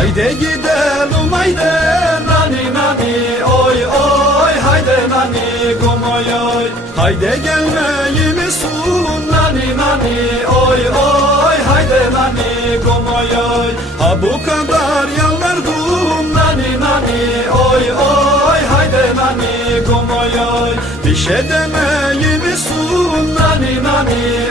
Haydi gidelim haydi nani nani oy oy haydi nani gomoy oy Haydi gelmeyi misun nani nani oy oy haydi nani gomoy oy Ha bu kadar yalvardım nani nani oy oy haydi nani gomoy oy Bir şey demeyi misun nani nani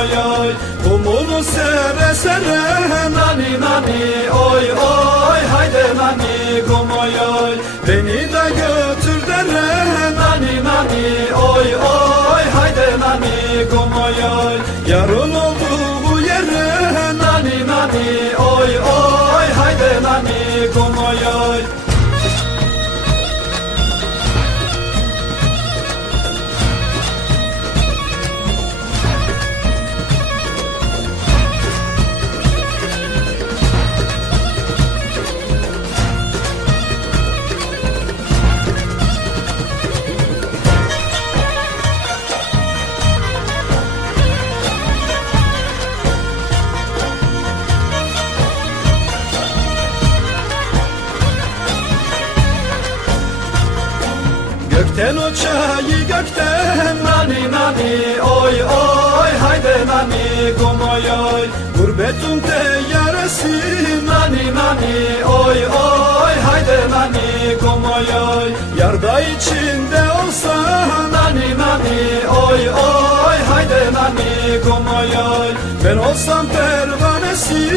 kumoy oy Kumunu sere sere nani nani oy oy. Haydi nani kumoy oy Beni de götür dere nani nani oy oy. Haydi nani kumoy oy Yarın olduğu yere nani nani oy oy Gökten o çayı gökten nani nani oy oy haydi nani kumoy oy Gurbetun teyyaresi nani nani oy oy haydi nani kumoy oy Yarda içinde olsa nani nani oy oy haydi nani kumoy oy. Ben olsam pervanesi